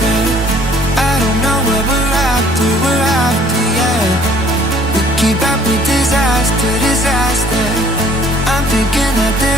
disaster. I don't know what we're after, yeah. We keep up with disaster. I'm thinking that